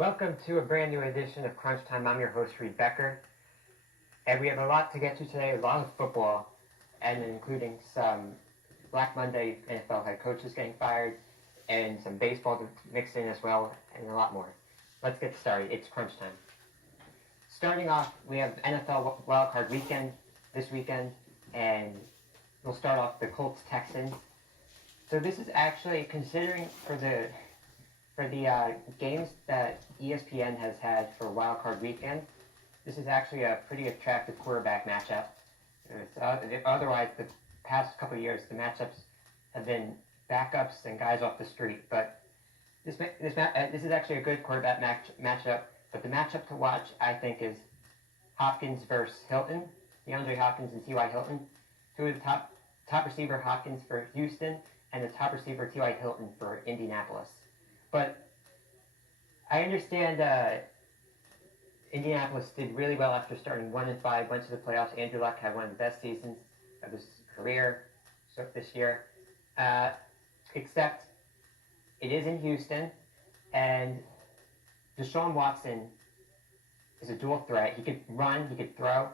Welcome to a brand new edition of Crunch Time. I'm your host, Becker, and we have a lot to get to today, a lot of football, and including some Black Monday NFL head coaches getting fired, and some baseball to mix in as well, and a lot more. Let's get started. It's Crunch Time. Starting off, we have NFL wildcard weekend this weekend, and we'll start off the Colts-Texans. So this is actually, considering for the games that ESPN has had for wildcard weekend, this is actually a pretty attractive quarterback matchup. Otherwise, the past couple of years, the matchups have been backups and guys off the street. But this is actually a good quarterback matchup. But the matchup to watch, I think, is Hopkins versus Hilton, DeAndre Hopkins and T.Y. Hilton. Two of the top receiver Hopkins for Houston and the top receiver T.Y. Hilton for Indianapolis. But I understand Indianapolis did really well after starting 1-5, went to the playoffs. Andrew Luck had one of the best seasons of his career this year. Except it is in Houston, and Deshaun Watson is a dual threat. He could run, he could throw.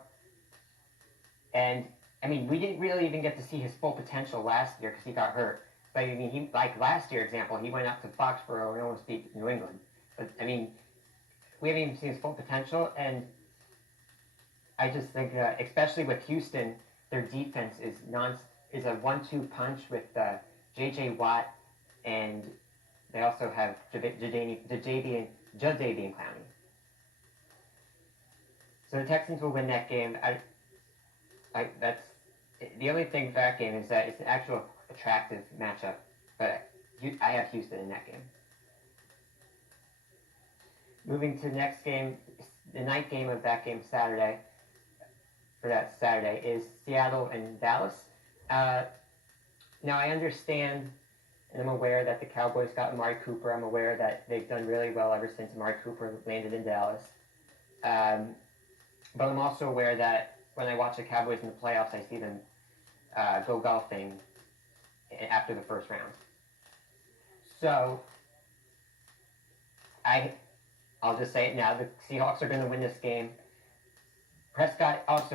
And, I mean, we didn't really even get to see his full potential last year because he got hurt. But, I mean, like last year, example, he went up to Foxborough and almost beat New England. But, I mean, we haven't even seen his full potential. And I just think, especially with Houston, their defense is a 1-2 punch with J.J. Watt, and they also have Jadeveon Clowney. So the Texans will win that game. That's the only thing for that game is that it's an actual attractive matchup, but I have Houston in that game. Moving to the next game, the night game of that game Saturday, is Seattle and Dallas. Now I understand and I'm aware that the Cowboys got Amari Cooper. I'm aware that they've done really well ever since Amari Cooper landed in Dallas. But I'm also aware that when I watch the Cowboys in the playoffs, I see them go golfing after the first round. So I'll just say it now. The Seahawks are going to win this game. Prescott has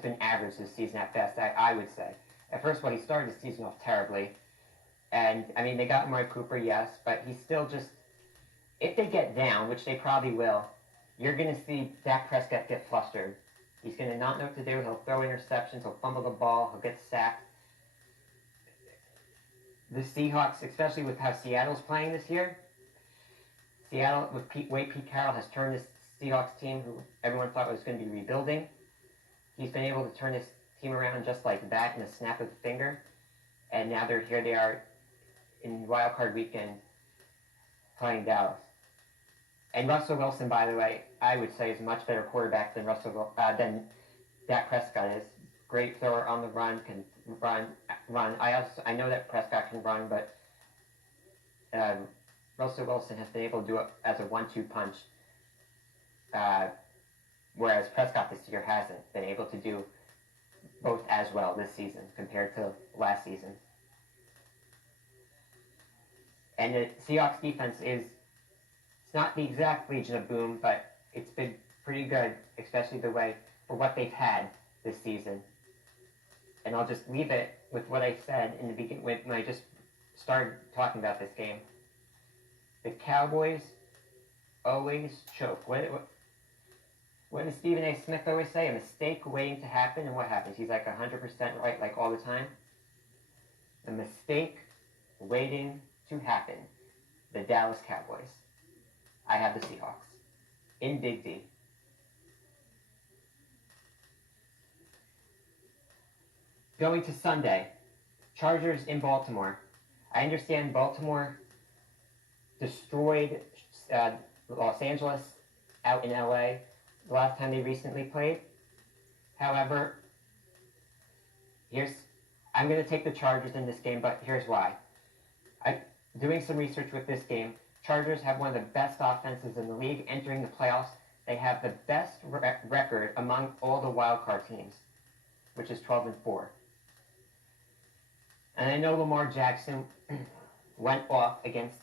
been average this season at best, I would say. At first, he started the season off terribly. And, I mean, they got Amari Cooper, yes, but he's still just, if they get down, which they probably will, you're going to see Dak Prescott get flustered. He's going to not know what to do. He'll throw interceptions. He'll fumble the ball. He'll get sacked. The Seahawks, especially with how Seattle's playing this year, Seattle, with Pete Carroll, has turned this Seahawks team, who everyone thought was going to be rebuilding. He's been able to turn this team around just like that in a snap of the finger. And now they are in Wild Card Weekend playing Dallas. And Russell Wilson, by the way, I would say is a much better quarterback than Dak Prescott is. Great thrower on the run, can run. I know that Prescott can run, but Russell Wilson has been able to do it as a 1-2 punch, whereas Prescott this year hasn't been able to do both as well this season compared to last season. And the Seahawks defense it's not the exact Legion of Boom, but it's been pretty good, especially for what they've had this season. And I'll just leave it with what I said in the beginning when I just started talking about this game. The Cowboys always choke. What does Stephen A. Smith always say? A mistake waiting to happen, and what happens? He's like 100% right, like all the time. A mistake waiting to happen. The Dallas Cowboys. I have the Seahawks. In Big D. Going to Sunday. Chargers in Baltimore. I understand Baltimore destroyed Los Angeles out in LA the last time they recently played. However, I'm going to take the Chargers in this game, but here's why. Doing some research with this game, Chargers have one of the best offenses in the league entering the playoffs. They have the best record among all the wildcard teams, which is 12-4. And I know Lamar Jackson went off against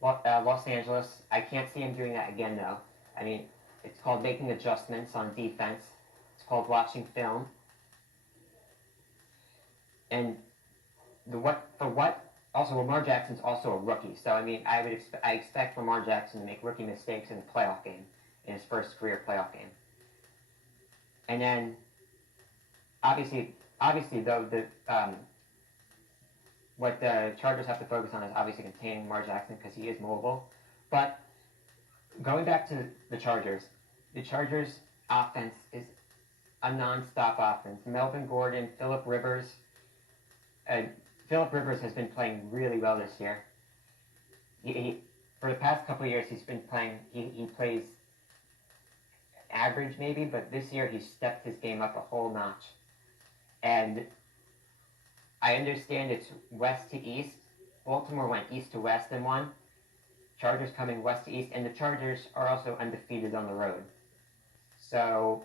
Los Angeles. I can't see him doing that again, though. I mean, it's called making adjustments on defense. It's called watching film. And also, Lamar Jackson's also a rookie, so I mean, I expect Lamar Jackson to make rookie mistakes in a playoff game, in his first career playoff game. And then, obviously, though, what the Chargers have to focus on is obviously containing Lamar Jackson because he is mobile. But going back to the Chargers offense is a non-stop offense. Melvin Gordon, Phillip Rivers. Phillip Rivers has been playing really well this year. For the past couple of years, he's been playing. He plays average maybe, but this year he stepped his game up a whole notch. And I understand it's west to east. Baltimore went east to west and won. Chargers coming west to east, and the Chargers are also undefeated on the road. So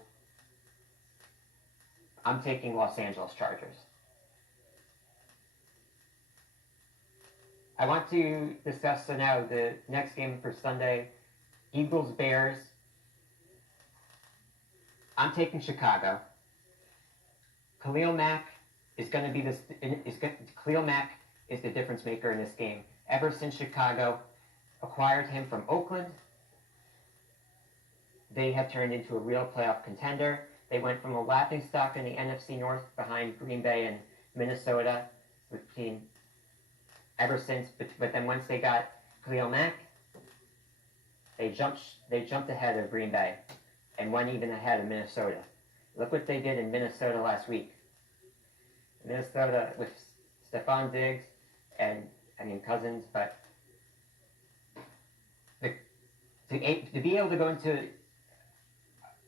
I'm taking Los Angeles Chargers. I want to discuss now the next game for Sunday, Eagles-Bears. I'm taking Chicago. Khalil Mack is going to be Khalil Mack is the difference maker in this game. Ever since Chicago acquired him from Oakland, they have turned into a real playoff contender. They went from a laughingstock in the NFC North behind Green Bay and Minnesota, ever since. But then once they got Khalil Mack, they jumped ahead of Green Bay and went even ahead of Minnesota. Look what they did in Minnesota last week. Minnesota with Stephon Diggs and Cousins, but to be able to go into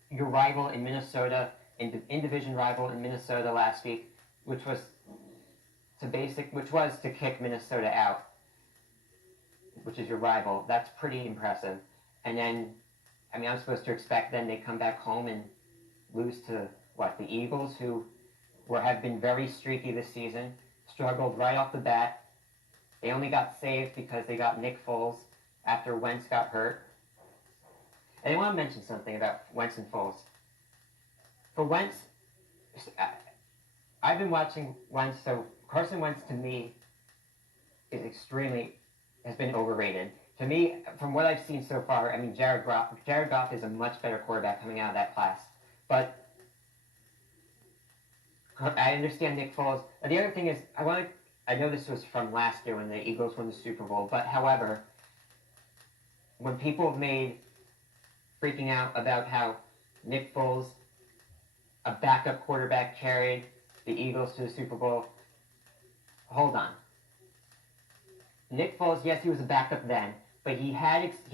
your rival in Minnesota, in division rival in Minnesota last week, which was to kick Minnesota out, which is your rival. That's pretty impressive. And then, I'm supposed to expect then they come back home and lose to the Eagles, who have been very streaky this season, struggled right off the bat. They only got saved because they got Nick Foles after Wentz got hurt. And I want to mention something about Wentz and Foles. For Wentz, I've been watching Wentz, so Carson Wentz to me has been overrated. To me, from what I've seen so far, Jared Goff is a much better quarterback coming out of that class. But I understand Nick Foles. The other thing is, I know this was from last year when the Eagles won the Super Bowl, but however, when people made freaking out about how Nick Foles, a backup quarterback, carried the Eagles to the Super Bowl, hold on. Nick Foles, yes, he was a backup then, but he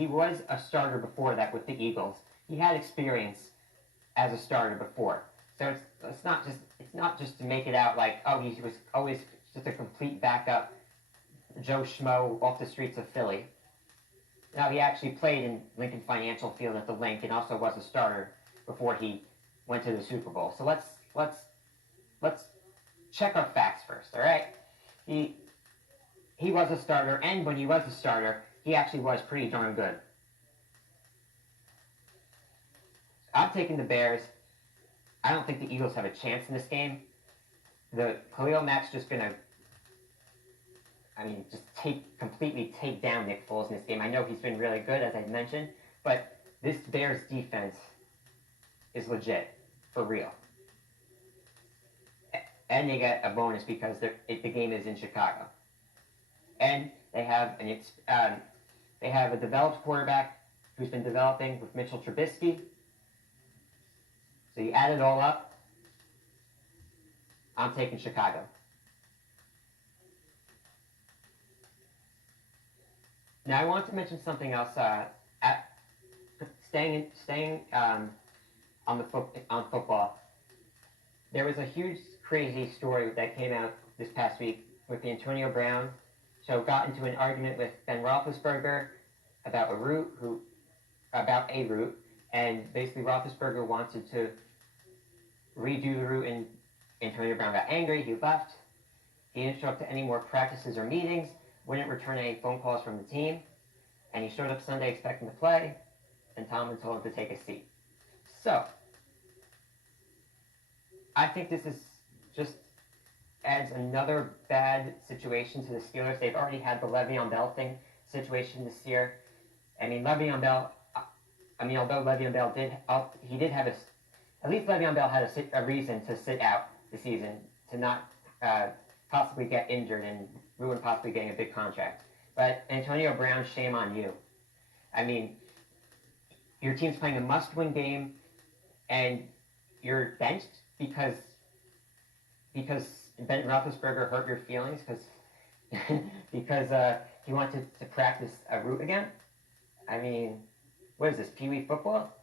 was a starter before that with the Eagles. He had experience as a starter before. So it's not just to make it out like, oh, he was always just a complete backup Joe Schmo off the streets of Philly. Now, he actually played in Lincoln Financial Field at the Link and also was a starter before he went to the Super Bowl. So let's check our facts first, all right? He was a starter, and when he was a starter, he actually was pretty darn good. I'm taking the Bears. I don't think the Eagles have a chance in this game. The Khalil Mack's just going to, completely take down Nick Foles in this game. I know he's been really good, as I mentioned, but this Bears defense is legit, for real. And they get a bonus because the game is in Chicago. And they have a developed quarterback who's been developing with Mitchell Trubisky. So you add it all up, I'm taking Chicago. Now I want to mention something else. Staying on football, there was a huge, crazy story that came out this past week with the Antonio Brown. So got into an argument with Ben Roethlisberger about a route, and basically Roethlisberger wanted to redo the route, and Antonio Brown got angry. He left. He didn't show up to any more practices or meetings. Wouldn't return any phone calls from the team. And he showed up Sunday expecting to play, and Tomlin told him to take a seat. So, I think this is just adds another bad situation to the Steelers. They've already had the Le'Veon Bell thing situation this year. I mean, although Le'Veon Bell did have at least Le'Veon Bell had a reason to sit out the season, to not possibly get injured and ruin possibly getting a big contract. But Antonio Brown, shame on you. I mean, your team's playing a must-win game, and you're benched because Ben Roethlisberger hurt your feelings because he wanted to practice a route again. I mean, what is this, Pee Wee football?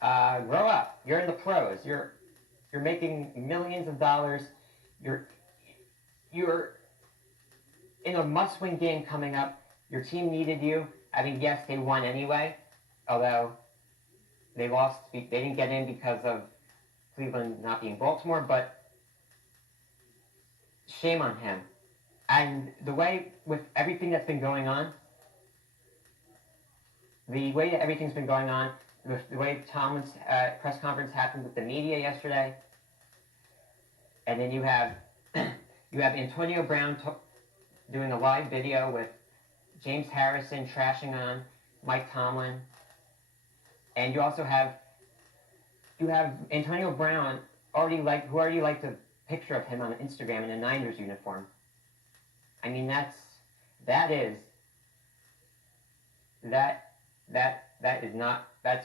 Grow up. You're in the pros. You're making millions of dollars. You're in a must-win game coming up. Your team needed you. I mean, yes, they won anyway, although they lost. They didn't get in because of Cleveland not being Baltimore, but shame on him. And the way, with everything that's been going on, the way that everything's been going on, with the way Tomlin's press conference happened with the media yesterday, and then you have Antonio Brown doing a live video with James Harrison trashing on Mike Tomlin, and you also have Antonio Brown who already liked a picture of him on Instagram in a Niners uniform. I mean, that's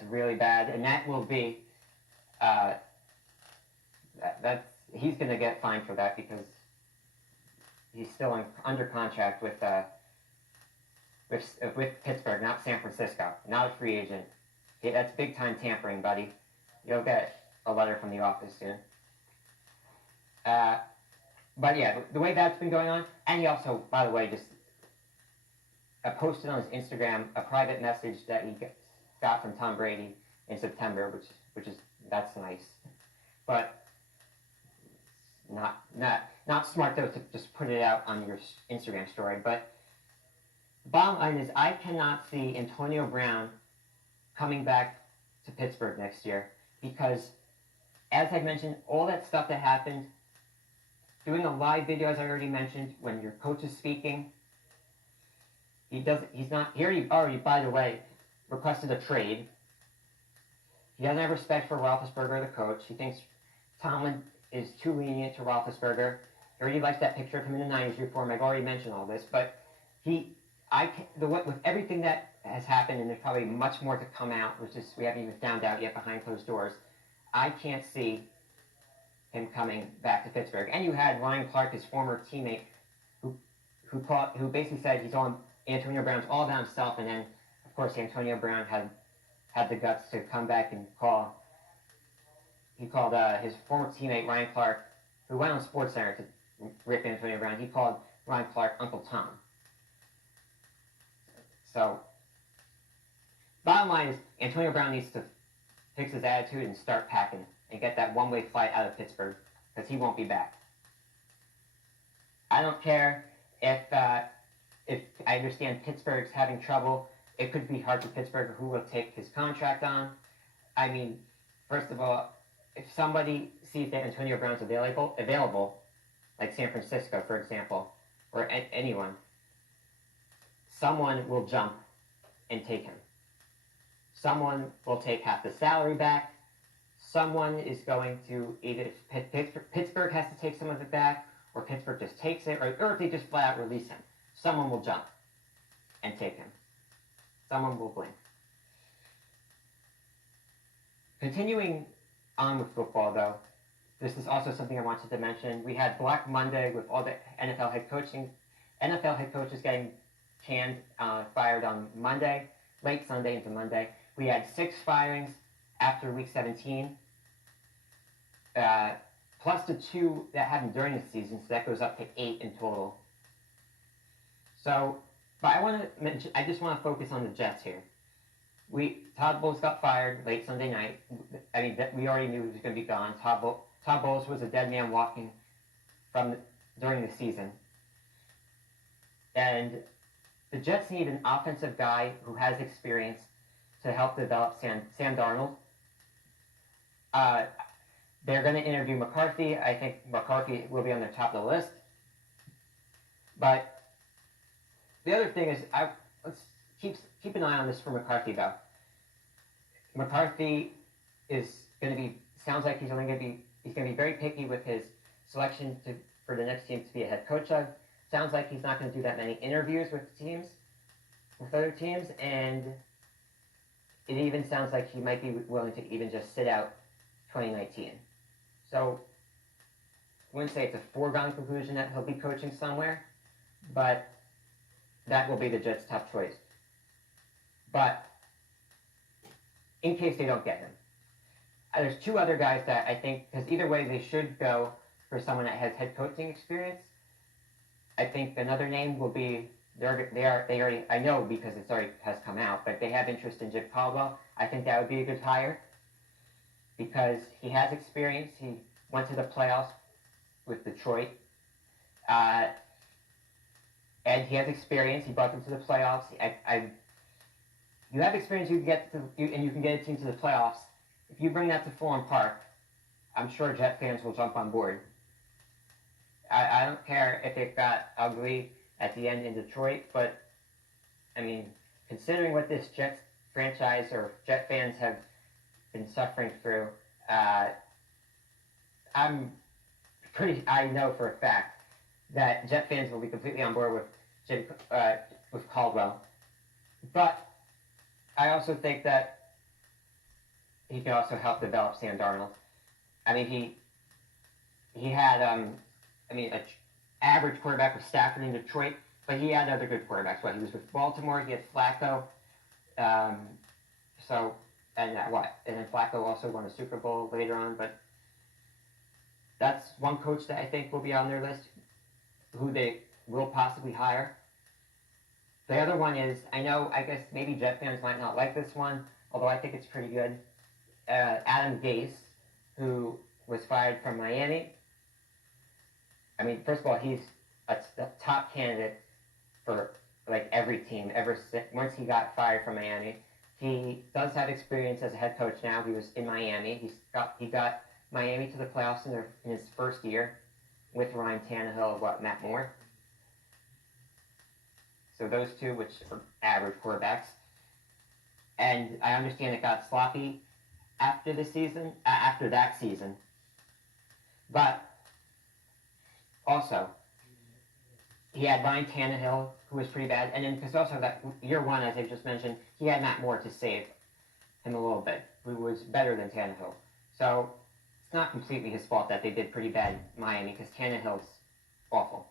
really bad, and that will be he's going to get fined for that because he's still under contract with Pittsburgh, not San Francisco, not a free agent. Okay, that's big time tampering, buddy. You'll get a letter from the office soon. But yeah, the way that's been going on, and he also, by the way, just posted on his Instagram a private message that he got from Tom Brady in September, that's nice, but not smart though to just put it out on your Instagram story. But bottom line is, I cannot see Antonio Brown coming back to Pittsburgh next year because, as I mentioned, all that stuff that happened, doing a live video, as I already mentioned, when your coach is speaking, he already, by the way, requested a trade. He doesn't have respect for Roethlisberger, the coach. He thinks Tomlin is too lenient to Roethlisberger. He already likes that picture of him in the Niners uniform. I've already mentioned all this, but with everything that has happened, and there's probably much more to come out, which is we haven't even found out yet behind closed doors, I can't see him coming back to Pittsburgh. And you had Ryan Clark, his former teammate, who basically said Antonio Brown's all about himself, and then of course Antonio Brown had the guts to come back and called his former teammate Ryan Clark, who went on SportsCenter to rip Antonio Brown. He called Ryan Clark Uncle Tom. So, bottom line is, Antonio Brown needs to fix his attitude and start packing and get that one-way flight out of Pittsburgh, because he won't be back. I don't care if I understand Pittsburgh's having trouble. It could be hard for Pittsburgh who will take his contract on. I mean, first of all, if somebody sees that Antonio Brown's available, like San Francisco, for example, or anyone, someone will jump and take him. Someone will take half the salary back. Someone is going to, either Pittsburgh has to take some of it back, or Pittsburgh just takes it, or if they just flat out release him. Someone will jump and take him. Someone will blink. Continuing on with football, though, this is also something I wanted to mention. We had Black Monday with all the NFL head coaches getting fired on Monday, late Sunday into Monday. We had 6 firings after Week 17, plus the 2 that happened during the season, so that goes up to 8 in total. So, but I just want to focus on the Jets here. Todd Bowles got fired late Sunday night. I mean, we already knew he was going to be gone. Todd Bowles was a dead man during the season. And the Jets need an offensive guy who has experience to help develop Sam Darnold. They're going to interview McCarthy. I think McCarthy will be on the top of the list. But the other thing is, let's keep an eye on this for McCarthy, though. McCarthy is going to be, sounds like he's going to be very picky with his selection for the next team to be a head coach of. Sounds like he's not going to do that many interviews with other teams, and it even sounds like he might be willing to even just sit out 2019. So I wouldn't say it's a foregone conclusion that he'll be coaching somewhere, but that will be the Jets' top choice. But in case they don't get him, there's two other guys that I think, because either way they should go for someone that has head coaching experience. I think another name will be, they already, I know because it already has come out, but they have interest in Jim Caldwell. I think that would be a good hire because he has experience. He went to the playoffs with Detroit. And he has experience. He brought them to the playoffs. You have experience, and you can get a team to the playoffs. If you bring that to Fulham Park, I'm sure Jet fans will jump on board. I don't care if it got ugly at the end in Detroit, but I mean, considering what this Jets franchise or Jet fans have been suffering through, I know for a fact that Jet fans will be completely on board with Caldwell. But I also think that he can also help develop Sam Darnold. I mean, he had an average quarterback with Stafford in Detroit, but he had other good quarterbacks. He was with Baltimore. He had Flacco. And then Flacco also won a Super Bowl later on. But that's one coach that I think will be on their list, who they will possibly hire. The other one is, I guess maybe Jet fans might not like this one, although I think it's pretty good. Adam Gase, who was fired from Miami. I mean, first of all, he's a top candidate for like every team ever since once he got fired from Miami. He does have experience as a head coach now. He was in Miami. He got Miami to the playoffs in his first year with Ryan Tannehill and Matt Moore. So those two, which are average quarterbacks. And I understand it got sloppy after that season. But also, he had Ryan Tannehill, who was pretty bad. And then, because also that year one, as I just mentioned, he had Matt Moore to save him a little bit, who was better than Tannehill. So it's not completely his fault that they did pretty bad in Miami, because Tannehill's awful.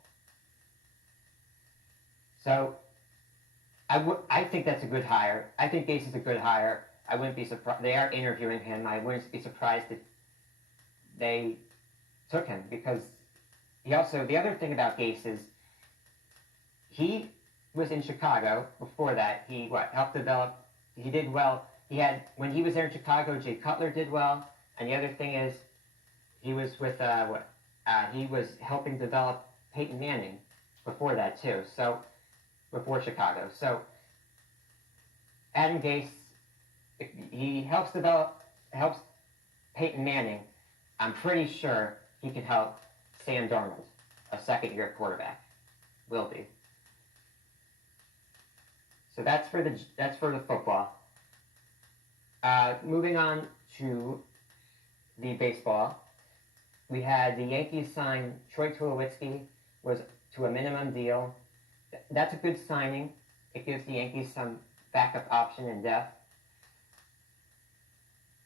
So I think that's a good hire. I think Gase is a good hire. I wouldn't be surprised. They are interviewing him. I wouldn't be surprised if they took him, because the other thing about Gase is he was in Chicago before that. He helped develop. He did well. When he was there in Chicago, Jay Cutler did well. And the other thing is he was with he was helping develop Peyton Manning before that too. So before Chicago. So Adam Gase, if he helps Peyton Manning, I'm pretty sure he can help Sam Darnold, a second-year quarterback, will be. So that's for the football. Moving on to the baseball, we had the Yankees sign Troy Tulowitzki was to a minimum deal. That's a good signing. It gives the Yankees some backup option in depth.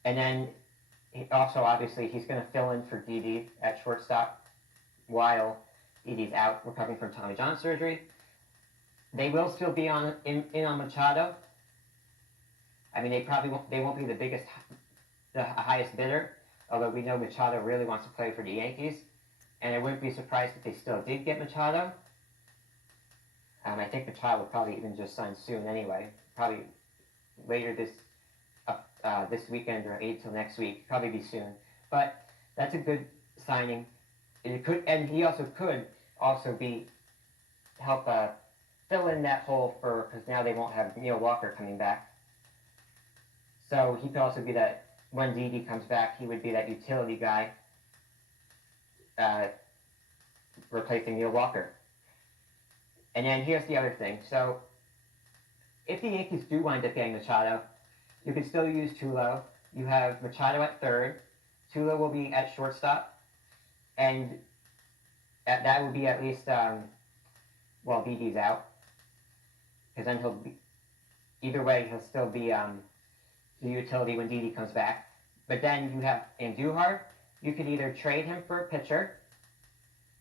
And then also, obviously, he's going to fill in for Didi at shortstop while Didi's out recovering from Tommy John surgery. They will still be in on Machado. I mean, they won't be the highest bidder, although we know Machado really wants to play for the Yankees. And I wouldn't be surprised if they still did get Machado. I think Machado will probably even just sign soon anyway. Probably later this weekend or till next week. Probably be soon. But that's a good signing. And he also could help fill in that hole because now they won't have Neil Walker coming back. So he could also be that when Didi comes back, he would be that utility guy replacing Neil Walker. And then here's the other thing. So if the Yankees do wind up getting Machado, you can still use Tulo. You have Machado at third. Tulo will be at shortstop. And that will be at least while Didi's out. Because then he'll be, either way, he'll still be the utility when Didi comes back. But then you have Andujar. You could either trade him for a pitcher,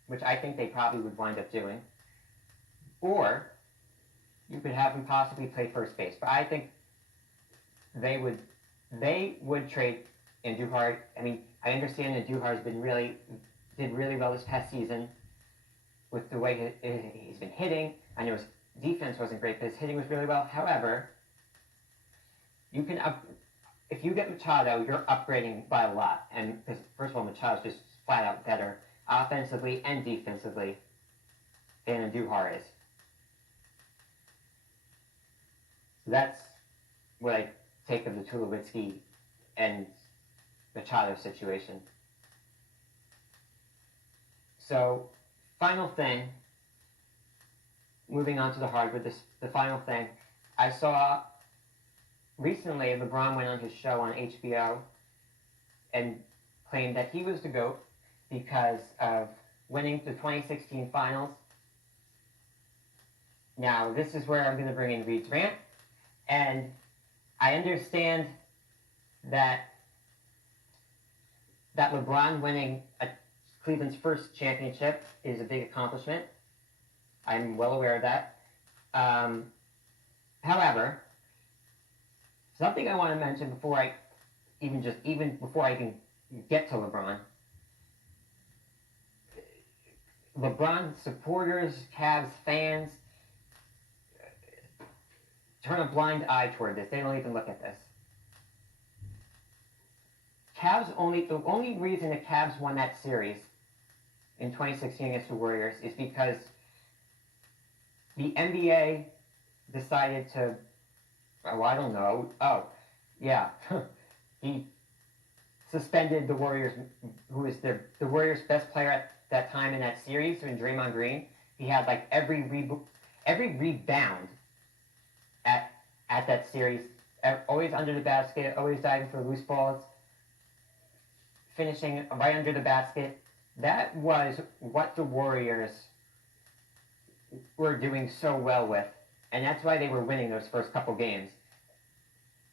which I think they probably would wind up doing, or you could have him possibly play first base. But I think they would trade Andujar. I mean, I understand Andujar did really well this past season with the way he's been hitting. I know his defense wasn't great, but his hitting was really well. However, you can if you get Machado, you're upgrading by a lot. And because first of all, Machado's just flat out better offensively and defensively than Andujar is. So that's what I take of the Tulowitzki and Machado situation. So, final thing, moving on to the hardwood, the final thing, I saw recently LeBron went on his show on HBO and claimed that he was the GOAT because of winning the 2016 finals. Now, this is where I'm going to bring in Reed's rant, and I understand that LeBron winning Cleveland's first championship is a big accomplishment. I'm well aware of that. However, something I want to mention before I even get to LeBron. LeBron supporters, Cavs fans, turn a blind eye toward this. They don't even look at this. The only reason the Cavs won that series in 2016 against the Warriors is because the NBA decided to, I don't know. Oh, yeah. He suspended the Warriors, who was the Warriors' best player at that time in that series, in Draymond Green. He had like every rebound at that series, always under the basket, always diving for loose balls, finishing right under the basket. That was what the Warriors were doing so well with, and that's why they were winning those first couple games.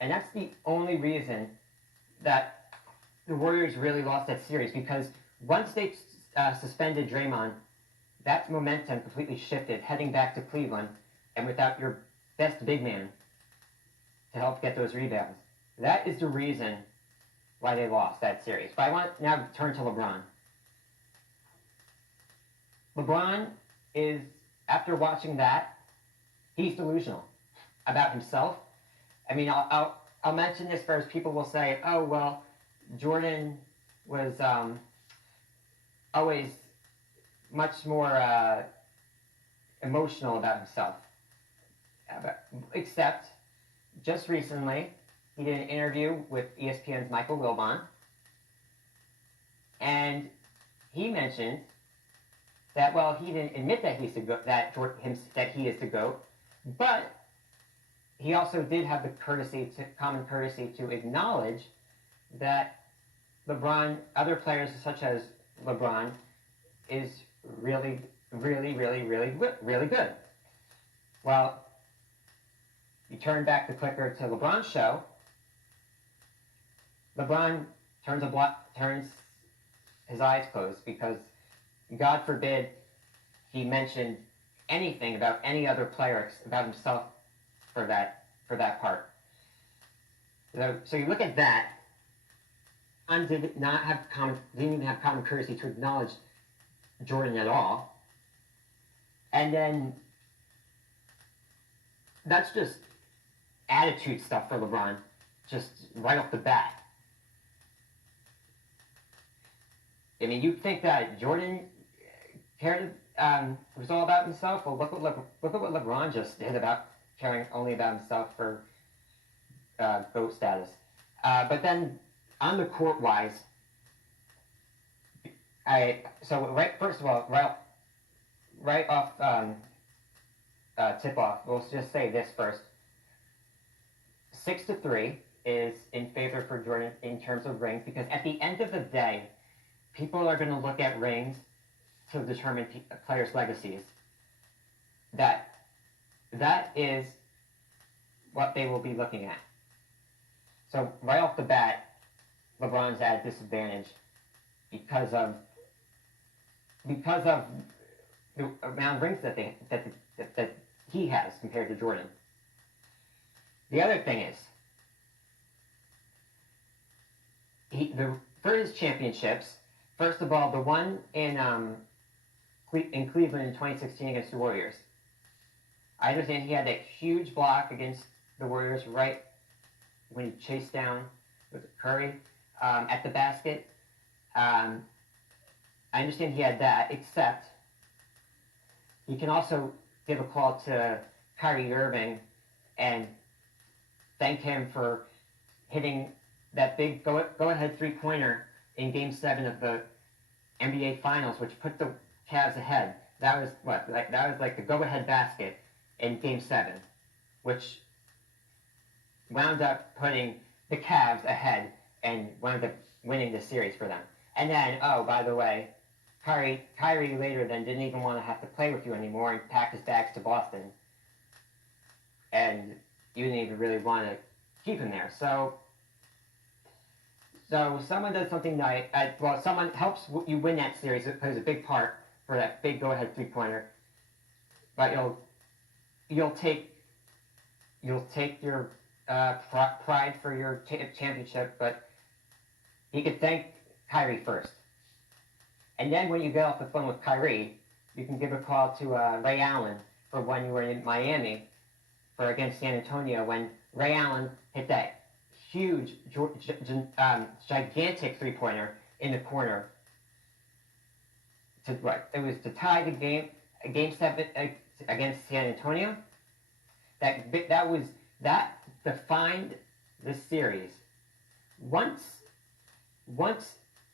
And that's the only reason that the Warriors really lost that series, because once they suspended Draymond, that momentum completely shifted, heading back to Cleveland, and without your best big man to help get those rebounds. That is the reason why they lost that series. But I want now to turn to LeBron. LeBron is, after watching that, he's delusional about himself. I mean, I'll mention this first. People will say, oh, well, Jordan was always much more emotional about himself. Except, just recently, he did an interview with ESPN's Michael Wilbon, and he mentioned that, well, he didn't admit that he's the GOAT, that he is the GOAT, but he also did have the common courtesy to acknowledge that LeBron, other players such as LeBron, is really, really, really, really, really good. Well, you turn back the clicker to LeBron's show. LeBron turns his eyes closed because, God forbid, he mentioned anything about any other player about himself for that part. So you look at that. Didn't even have common courtesy to acknowledge Jordan at all, and then that's just attitude stuff for LeBron, just right off the bat. I mean, you'd think that Jordan cared was all about himself. Well, look at what LeBron just did about caring only about himself for GOAT status. But then on the court wise, first of all, right off tip off, we'll just say this first. 6-3 is in favor for Jordan in terms of rings, because at the end of the day, people are going to look at rings to determine players' legacies. That is what they will be looking at. So right off the bat, LeBron's at a disadvantage because of the amount of rings that he has compared to Jordan. The other thing is, for his championships, first of all, the one in Cleveland in 2016 against the Warriors. I understand he had that huge block against the Warriors right when he chased down with Curry at the basket. I understand he had that, except he can also give a call to Kyrie Irving and thank him for hitting that big go-ahead three-pointer in Game 7 of the NBA Finals, which put the Cavs ahead. That was like the go-ahead basket in Game 7, which wound up putting the Cavs ahead and wound up winning the series for them. And then, oh, by the way, Kyrie later then didn't even want to have to play with you anymore and packed his bags to Boston. And you didn't even really want to keep him there. So someone does something someone helps you win that series. It plays a big part for that big go-ahead three-pointer. But you'll take your pride for your championship, but you could thank Kyrie first. And then when you get off the phone with Kyrie, you can give a call to Ray Allen for when you were in Miami against San Antonio, when Ray Allen hit that huge, gigantic three-pointer in the corner. It was to tie the game 7 against San Antonio. That defined the series. Once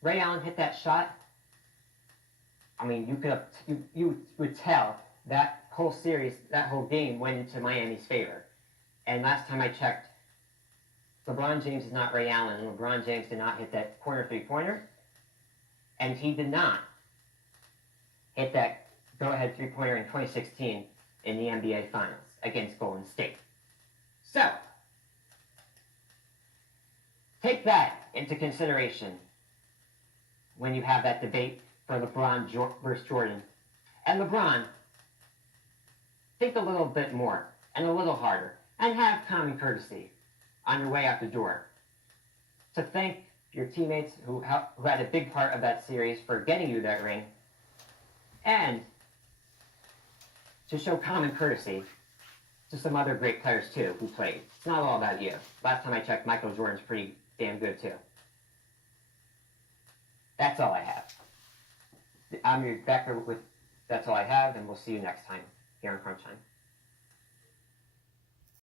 Ray Allen hit that shot, I mean, you would tell that whole series, that whole game went into Miami's favor. And last time I checked, LeBron James is not Ray Allen, and LeBron James did not hit that corner three-pointer, and he did not hit that go-ahead three-pointer in 2016 in the NBA Finals against Golden State. So, take that into consideration when you have that debate for LeBron versus Jordan. And LeBron, think a little bit more and a little harder, and have common courtesy on your way out the door to thank your teammates who had a big part of that series for getting you that ring, and to show common courtesy to some other great players too who played. It's not all about you. Last time I checked, Michael Jordan's pretty damn good too. That's all I have. I'm your Becker with That's All I Have, and we'll see you next time here on Crunch Time.